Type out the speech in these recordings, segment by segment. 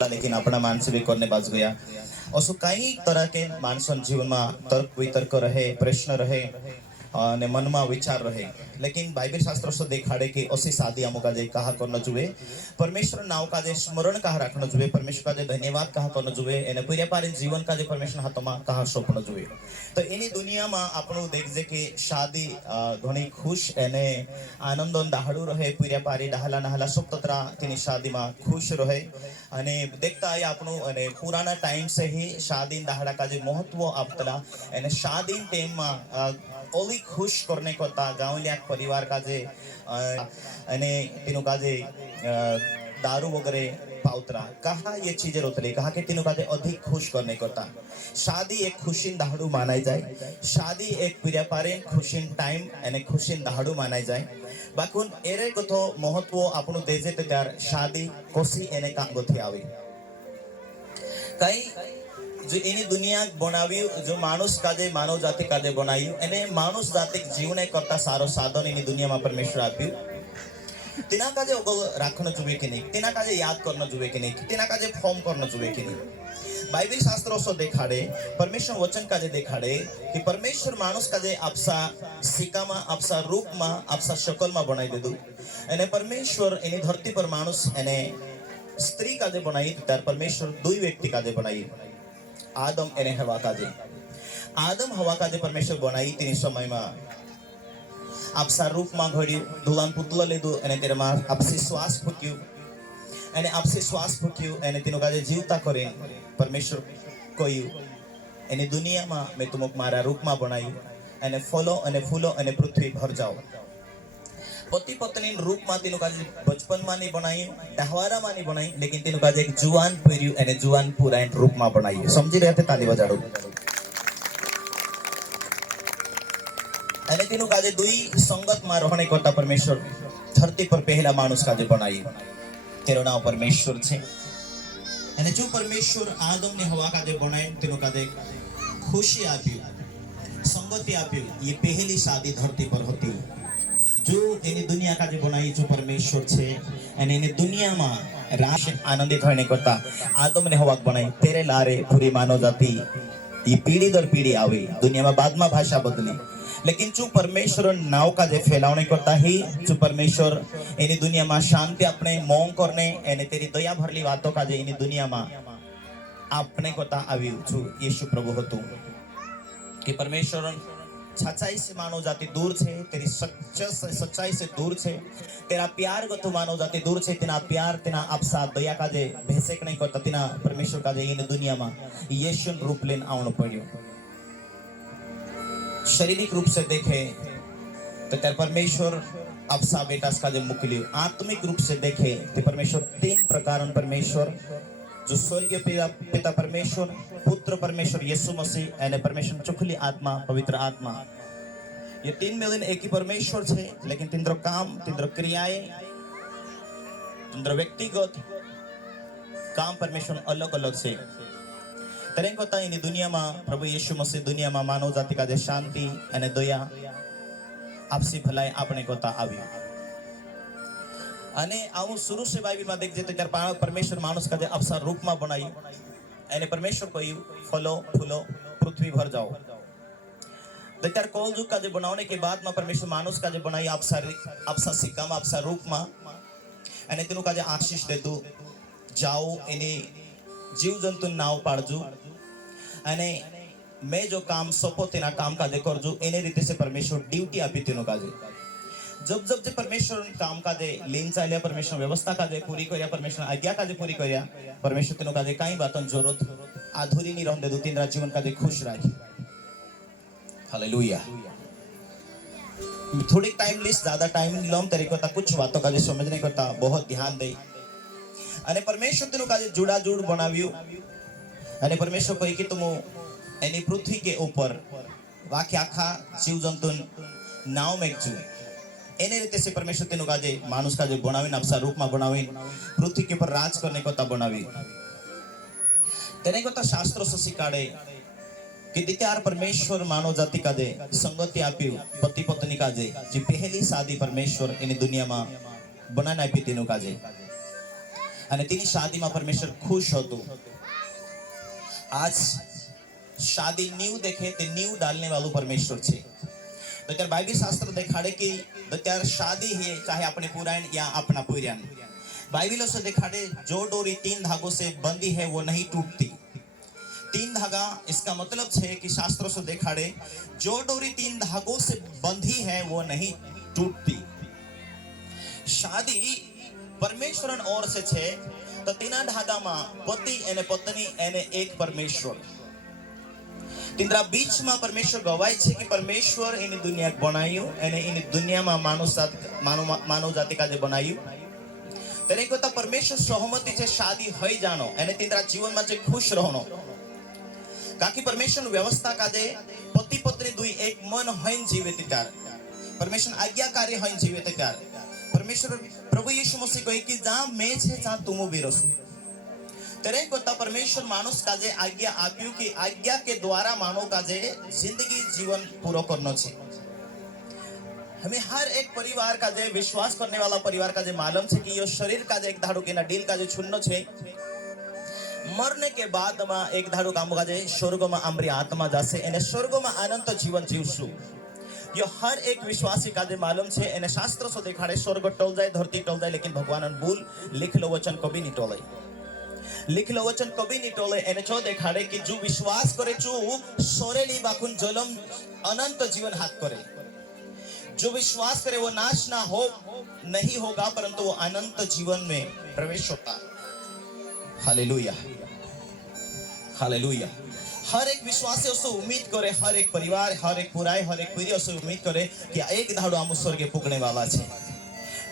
लेकिन अपना मानस भी करने बाज गया। असो कई तरह के मानसन जीवन में तर्क वितर्क रहे, प्रश्न रहे ने मन में विचार रहे, लेकिन बाइबल शास्त्र से देखाड़े कि असी शादी अमुक काजे कहा करना जुए, परमेश्वर नाव काजे स्मरण कहा रखना जुए, परमेश्वर काजे धन्यवाद कहा करना जुए, एने पूरे पारे जीवन काजे परमेश्वर हाथों में कहा सोपना जुए। तो इनी दुनिया में आपनो देखजे कि शादी घणी खुश एने आनंद दाहड़ू रहे, पूरे पारे डहला नहला सब तत्रा तेनी शादी में खुश रहे। अने देखता है आपनो अने पुराना टाइम से ही शादी दाहड़ा का जो महत्व आपतला एने शादी टाइम में ओली खुश करने को ता गाँवलिया परिवार का जे अने तीनों का जे दारू वगैरह पाउतरा कहा ये चीजें रोतले कहा कि तीनों का जे अधिक खुश करने को ता शादी एक खुशिन दाहड़ू मानाई जाए, शादी एक पिरियापारेन खुशिन टाइम एने खुशिन दाहड़ू मानाई जाए। बाकुन एरे को तो महत्व आपनो देजे तो त्यार शादी कोसी एने काम गोथी आवी कई जो इनी दुनिया बनावी जो मानुष काजे मानव जाति काजे बनाई एने मानुष जाति जीवन करता सारो साधन इनी दुनिया में परमेश्वर आप्यू तिना काजे ओगल राखनो जुवे कि नहीं, तिना काजे याद करनो जुवे कि नहीं, तिना काजे फॉर्म करनो जुवे कि नहीं। बाइबल शास्त्रों से देखाड़े, परमेश्वर वचन काजे देखाड़े कि परमेश्वर मानुष काजे आपसा सिका में, आपसा रूप में, आपसा शक्ल में बनाई देदु। एने परमेश्वर इनी धरती पर मानुष एने स्त्री काजे बनाई त्यार परमेश्वर दुई व्यक्ति काजे बनाई, आदम एने हवा काजे। आदम हवा काजे परमेश्वर बनाई तिनी समय में आपसा रूप में घड़्यू, दुलान पुतला लेदु एने तेरे में आपसी श्वास फूक्यू, एने आपसी श्वास फूक्यू एने तीनों काजे जीवता करे परमेश्वर कोयू एने दुनिया में मैं तुमक मारा रूप में बनाई एने फलो एने फूलो एने पृथ्वी भर जाओ। पति पत्नी रूप में तीनों काजे बचपन में नहीं बनाई, टहवारा में नहीं बनाई, लेकिन तीनों काजे एक जुआन पेरियू एने जुआन पूरा रूप में बनाई। समझी रहे थे? ताली बजाड़ो। एने तीनों काजे दुई संगत में रहने को ता परमेश्वर धरती पर पहला मानुष काजे बनाई, तेरो नाम परमेश्वर छे। एने जो परमेश्वर आदम ने हवा काजे बनाई तेनो काजे खुशी आपी, संगति आपी, ये पहली शादी धरती पर होती। जो एनी दुनिया काजे बनाई जो परमेश्वर छे एने इने दुनिया में राश आनंदित होने को ता आदम ने हवा बनाई तेरे लारे पूरी मानव जाति ये पीढ़ी दर पीढ़ी आवी। दुनिया में बाद में भाषा बदली, लेकिन जो परमेश्वर नाव का जे फैलावने करता ही जो परमेश्वर इनी दुनिया में शांति अपने मोंग करने एने तेरी दया भरली बातों का जे इनी दुनिया में अपने को ता आवी जो यीशु प्रभु होतु कि परमेश्वर सच्चाई से मानव जाति दूर छे, तेरी सच्चाई से दूर छे, तेरा प्यार को तो मानव जाति दूर छे, तेना प्यार तेना आपसा दया का जे भेसेक नहीं करता तेना परमेश्वर का जे इन दुनिया में यीशु रूप लेन आवनो पड़ियो। शारीरिक रूप से देखे तो तेरे परमेश्वर आपसा बेटा का जे मुकलियो, आत्मिक रूप से देखे तो परमेश्वर तीन प्रकार परमेश्वर जो स्वर्गीय पिता परमेश्वर, पुत्र परमेश्वर यीशु मसीह एने परमेश्वर चुखली आत्मा पवित्र आत्मा, ये तीन मिलन एक ही परमेश्वर छे, लेकिन तिंद्रो काम तिंद्रो क्रियाएं तिंद्रो व्यक्तिगत काम परमेश्वर अलग अलग छे। तेरे को ता इनी दुनिया में प्रभु यीशु मसीह दुनिया में मानव जाति का जे शांति एने दया आपसी भलाई आपने को ता आवी अने आउ शुरू से बाइबल में देख जेते त्यार परमेश्वर मानुष का जे आपसा रूप में बनाई एने परमेश्वर कोई फलो फूलो पृथ्वी भर जाओ। तो त्यार कौल जुग का जे बनाने के बाद में परमेश्वर मानुष का जे बनाई आपसा सिक्का में आपसा रूप में एने तीनों का जे आशीष देतु जाओ एने जीव जंतु नाव पाड़जू अने मैं जो काम सोपो तेना काम का जे करजू एने रीते से परमेश्वर ड्यूटी आपी तीनों का जे जब जब जे परमेश्वर काम का जे लीन चालिया परमेश्वर व्यवस्था का जे पूरी करिया परमेश्वर आज्ञा का जे पूरी करिया परमेश्वर तीनों का जे काई बातन जरूरत अधूरी नहीं रहने दो तीन जीवन का जे खुश राखी। हालेलुया। थोड़ी टाइम लिस्ट ज्यादा टाइम नहीं लम तरीको ता कुछ बातों का जे समझने को ता बहुत ध्यान दे अने परमेश्वर तीनों का जे जुड़ा जुड़ बनाव्यू अने परमेश्वर कही कि तुम एनी पृथ्वी के ऊपर वाक्य आखा जीव जंतु नाव में जू एने रीते से परमेश्वर तीनों का जे मानुष का जे बनावी आपसा रूप में बनावी पृथ्वी के ऊपर राज करने को ता बनावी तेने को ता शास्त्रों से सिखाड़े कि दित्यार परमेश्वर मानव जाति का जे संगति आप्यू पति पत्नी का जे जी पहली शादी परमेश्वर इन दुनिया में बनाना आपी तीनों का जे અને તેની શાદીમાં પરમેશ્વર ખુશ હતું. आज शादी नींव देखे तो नींव डालने वालों परमेश्वर छे. तो त्यार बाइबल शास्त्र दिखाड़े कि तो त्यार शादी है चाहे अपने पुराण या अपना पुराण, बाइबल से दिखाड़े जो डोरी 3 धागों से बंधी है वो नहीं टूटती. 3 धागा इसका मतलब है कि शास्त्रों से दिखाड़े जो डोरी 3 धागों से बंधी है वो नहीं टूटती. शादी परमेश्वर और से छे तो 3 धागा में पति एने पत्नी एने एक परमेश्वर. तिंद्रा बीच में परमेश्वर गवाय छे कि परमेश्वर इन दुनिया बनायु एने इन दुनिया में मानव जाति का जे बनायु तेरे को तो परमेश्वर सहमति से शादी होई जानो एने तिंद्रा जीवन में जे खुश रहनो. काकी परमेश्वर व्यवस्था का जे पति पत्नी दुई एक मन होइन जीवे त्यार परमेश्वर आज्ञाकारी होइन जीवे त्यार परमेश्वर प्रभु यीशु मसीह कहे कि जहां मैं छे जहां तुम भी रहो. तेरे को तो परमेश्वर मानुष का जे आज्ञा आप्यू कि आज्ञा के द्वारा मानव का जे जिंदगी जीवन पूरा करना छे. हमें हर एक परिवार का जे विश्वास करने वाला परिवार का जे मालूम छे कि यो शरीर का जे एक धाड़ू के ना दिल का जे छुन्नो छे मरने के बाद में एक धाड़ू काम का जे स्वर्ग में अमरी आत्मा जासे एने स्वर्ग में अनंत जीवन जीवसु. यो हर एक विश्वासी का जे मालूम छे एने शास्त्र से दिखाड़े स्वर्ग टल जाए धरती टल जाए लेकिन भगवान बोल लिख लो वचन कभी नहीं टले. लिख लो वचन कभी नहीं टले एने चो दिखाड़े कि जो विश्वास करे चू सोरेली बाकुन जलम अनंत जीवन हाथ करे. जो विश्वास करे वो नाश ना हो नहीं होगा परंतु वो अनंत जीवन में प्रवेश होता. Hallelujah hallelujah. हर एक विश्वासी उससे उम्मीद करे हर एक परिवार हर एक पुराय हर एक पीढ़ी उससे उम्मीद करे कि एक धाड़ो आम स्वर्गे पुगने वाला छे.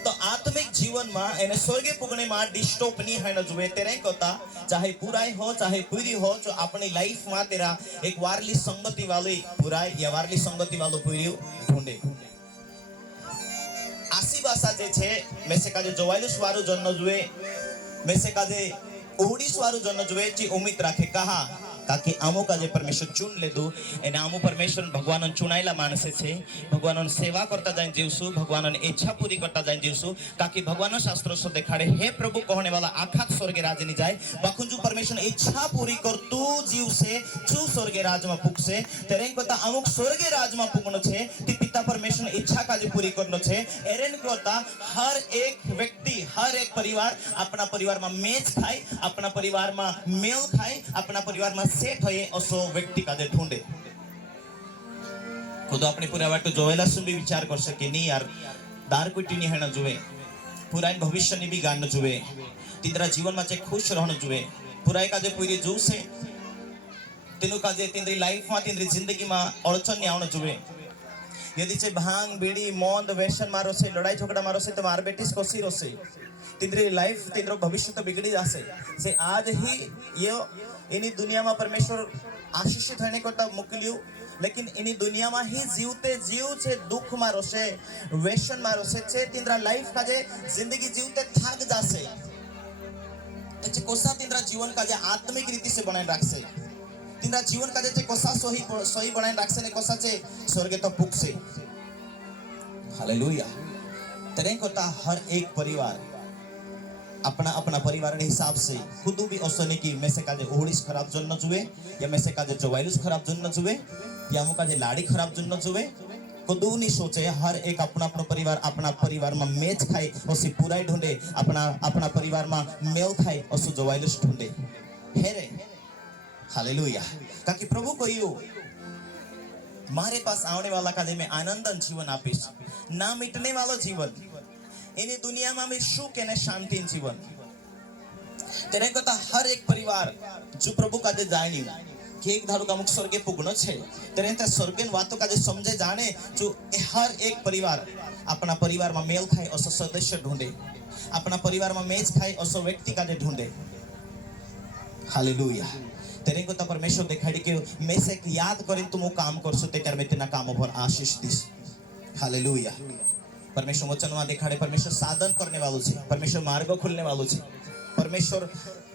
तो आत्मिक जीवन में एने स्वर्गे पुगने में डिस्टर्ब नहीं है जुए तेरे कोता चाहे पुराय हो चाहे पीढ़ी हो जो अपनी लाइफ में तेरा एक वारली संगति वाली पुराय या वारली संगति वालो पीढ़ी ढूंढे. आसी भाषा जे छे मेसे काजे जोवाइलुस वारो जन्म जुए मेसे काजे ओडिस वारो जन्म जुए जी उम्मीद राखे कहा ताकि आमो का जे परमेश्वर चुन ले दो एने आमो परमेश्वर भगवान चुनायला मानसे छे भगवान सेवा करता जाए जीवसु भगवान इच्छा पूरी करता जाए जीवसु ताकि भगवान शास्त्र से दिखाड़े हे प्रभु कहने वाला आखा स्वर्गे राज नहीं जाए बाकुन जो परमेश्वर इच्छा पूरी कर तू जीव से चू स्वर्गे राज में पुगसे तेरे को अमुक स्वर्गे राज में पुगनो छे ती पिता परमेश्वर इच्छा का जे पूरी करनो छे. एरेन कोता हर एक व्यक्ति हर एक परिवार अपना परिवार में मेज खाए अपना परिवार में मेल खाए अपना परिवार में सेट होए असो व्यक्ति का जे ढूंढे. खुद अपने पूरा वाट जोवेला सुन भी विचार कर सके नहीं यार दार कुटी नहीं है ना जुए पुरान भविष्य नहीं भी गान जुए तिंद्रा जीवन में चे खुश रहना जुए पुराय का जे पूरी जू से तिनु का जे तिंद्री लाइफ में तिंद्री जिंदगी में अड़चन नहीं आना जुए. यदि चे भांग बीड़ी मौन व्यसन मारो से लड़ाई झगड़ा मारो से तो मार बेटिस कोसी रो से तिंद्री लाइफ तिंद्रो भविष्य तो बिगड़ी जासे से आज ही ये इनी दुनिया में परमेश्वर आशीषित होने को तब मोकल्यू लेकिन इनी दुनिया में ही जीवते जीव छे दुख मारो से व्यसन मारो से छे तिंद्रा लाइफ का जे जिंदगी जीवते थाक जासे ते कोसा तिंद्रा जीवन का जे आत्मिक रीति से बनाए रखसे तिंद्रा जीवन का जे कोसा सही बनाए रखसे ने कोसा चे स्वर्गे तो पुगसे. हालेलुया. तेरे कोता हर एक परिवार अपना अपना परिवार के हिसाब से खुद भी असने की में से काजे ओडिस खराब जन्म जुए या में से काजे जोवाइलुस खराब जन्म जुए या मु काजे लाड़ी खराब जन्म जुए खुद नहीं सोचे हर एक अपना अपना परिवार में मेज खाए उसी पूरा ढूंढे अपना अपना परिवार में मेल खाए उस जोवाइलुस ढूंढे. हेरे हालेलुया. ताकि प्रभु कहियो मारे पास आने वाला का मैं आनंद जीवन आपिस ना मिटने वाला जीवन इन्हीं दुनिया में मैं सुख एने शांति जीवन. तेरे को हर एक परिवार जो प्रभु का जाए कि एक धारू का मुख स्वर्गे पुगनो छे तेरे ते स्वर्गीय बातों का समझे जाने जो हर एक परिवार अपना परिवार में मेल खाए और सदस्य ढूंढे अपना परिवार में मेज खाए और व्यक्ति का ढूंढे. हालेलुया. तेरे को परमेश्वर दिखाड़ी के मैं से याद करें तुम काम कर सो तेकर में तेना काम पर आशीष दिस. हालेलुया. परमेश्वर वचन में दिखाड़े परमेश्वर साधन करने वालों छे परमेश्वर मार्ग खोलने वालों छे परमेश्वर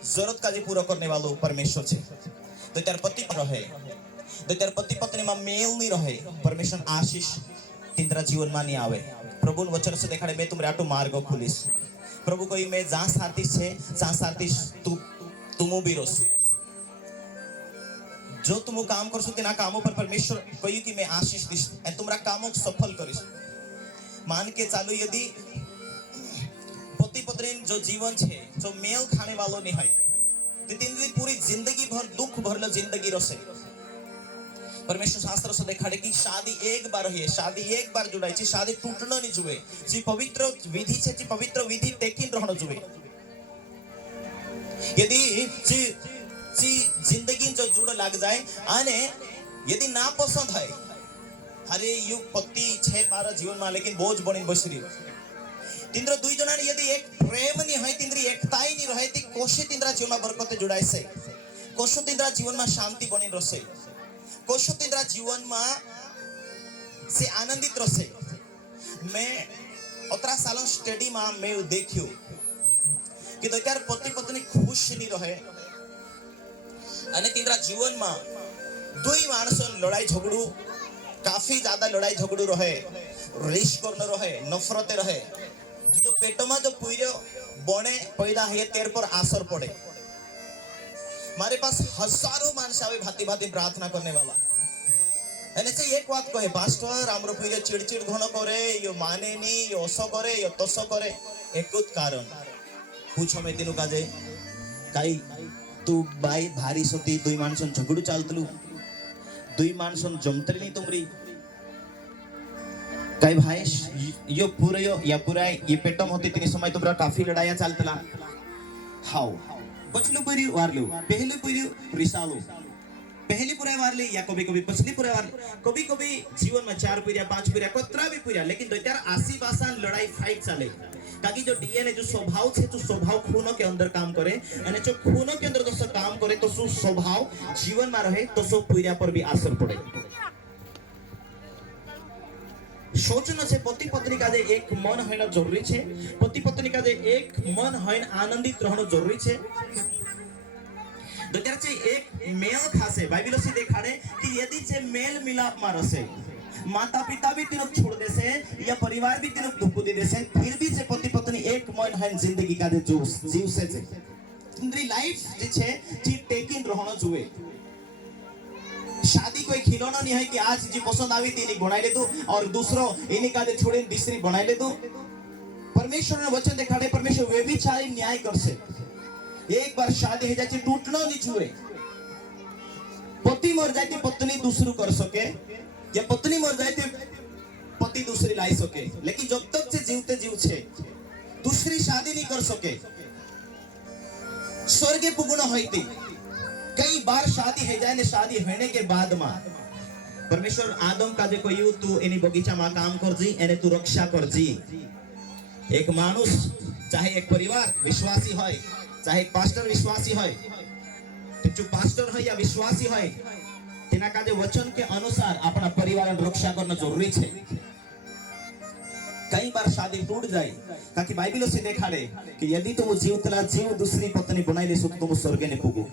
जरूरत का पूरा करने वालों परमेश्वर छे. तो तेर पति रहे तो तेर पति पत्नी में मेल नहीं रहे परमेश्वर आशीष तिंद्रा जीवन में नहीं आवे. प्रभु वचन से दिखाड़े मैं तुमरे आटो मार्ग खोलीश प्रभु कोई मैं जा साथी छे जा साथी तू तुम भी रसू जो तुम काम करसो तेना कामों पर परमेश्वर कही कि मैं आशीष दीश एंड तुम्हारा कामों को सफल करीश। मान के चालू यदि पति पत्नी जो जीवन छे जो मेल खाने वालों नहीं है तो तीन पूरी जिंदगी भर दुख भरल जिंदगी रसे। परमेश्वर शास्त्र से देखाड़े कि शादी एक बार है, शादी एक बार जुड़ाई छे, शादी टूटना नहीं जुए। जी पवित्र विधि छे जी पवित्र विधि टेकिन रहना जुए। यदि जी जिंदगी जो जुड़ लग जाए आने यदि ना पसंद है अरे यु पति छे मारा जीवन में लेकिन बोझ बनी बसरी तिंद्र दुई जना यदि एक प्रेम नहीं है तिंद्री एकता ही नहीं रहे ती कोशी तिंद्रा जीवन में बरकत जुड़ाई से कोशो तिंद्रा जीवन में शांति बनी रसे कोशो तिंद्रा जीवन में से आनंदित रसे। मैं उतरा सालों स्टडी में मैं देखियो कि दो चार पति पत्नी खुश नहीं रहे अने तिंद्रा जीवन में दुई मानसों लड़ाई झगड़ू काफी ज्यादा लड़ाई झगड़ू रहे रिश करने रहे नफरते रहे जो पेटो में जो पूरे बने पैदा है तेर पर असर पड़े। हमारे पास हजारों मानस आवे भांति भांति प्रार्थना करने वाला एने से एक बात कहे पास्टर आमरो पूरे चिड़चिड़ घण करे यो माने नी यो ओसो करे यो तसो करे एकूत कारण पूछो मैं तेनु काजे काई तू बाई भारी सोती दुई मानसन झगड़ू चालतलू दुई मानसन जमतली नहीं तुमरी कई भाई यो पूरे या पूरा ये पेटम होती तीन समय तुमरा काफी लड़ाइया चालतला हाउ बचलू पूरी वारलू पहले पूरी रिसालू पहली पूरा वारली या कभी कभी पछली पूरा वारली कभी कभी जीवन में 4 पूरिया 5 पूरिया कतरा भी पूरिया लेकिन दो चार आसी बासान लड़ाई फाइट चले ताकि जो डीएनए जो स्वभाव छे जो स्वभाव खूनों के अंदर काम करे અને जो खूनों के अंदर जो काम करे तो सो स्वभाव जीवन में रहे तो सो पूरिया पर भी असर पड़े। सोचना छे पति पत्नी का जे एक मन होना जरूरी छे पति पत्नी का जे एक मन होन आनंदित रहना जरूरी छे। दोतर छे एक मेल खासे बाइबल से देखाड़े कि यदि छे मेल मिलाप में रसे माता पिता भी तिनक छोड़ देसे या परिवार भी तिनक धोखो दे देसे फिर भी जे पति पत्नी एक मन होन जिंदगी का जे जीव से छे तिनरी लाइफ जे छे जी टेकिंग रहना जुए। शादी कोई खिलौना नहीं है कि आज जी पसंद आवी थी बनाई ले दो और दूसरो इन्हीं का छोड़े तीसरी बनाई ले दो। परमेश्वर ने वचन दिखाड़े परमेश्वर वे भी चाहे न्याय कर से एक बार शादी हो जाती टूटना नहीं छुए पति मर जाती पत्नी दूसरू कर सके या पत्नी मर जाती पति दूसरी लाई सके लेकिन जब तक से जीवते जीव छे दूसरी शादी नहीं कर सके स्वर्गे पुगुण होती कई बार शादी है जाए ने शादी होने के बाद में परमेश्वर आदम का देखो यू तू एनी बगीचा में काम कर जी एने तू रक्षा कर जी। एक मानुष चाहे एक परिवार विश्वासी है चाहे एक पास्टर विश्वासी है तो जो पास्टर है या विश्वासी है तेना का जे वचन के अनुसार अपना परिवार रक्षा करना जरूरी है। कई बार शादी टूट जाए ताकि बाइबल से देखाड़े कि यदि तुम जीवतला जीव दूसरी पत्नी बनाई ले सो तुम स्वर्ग ने पुगो।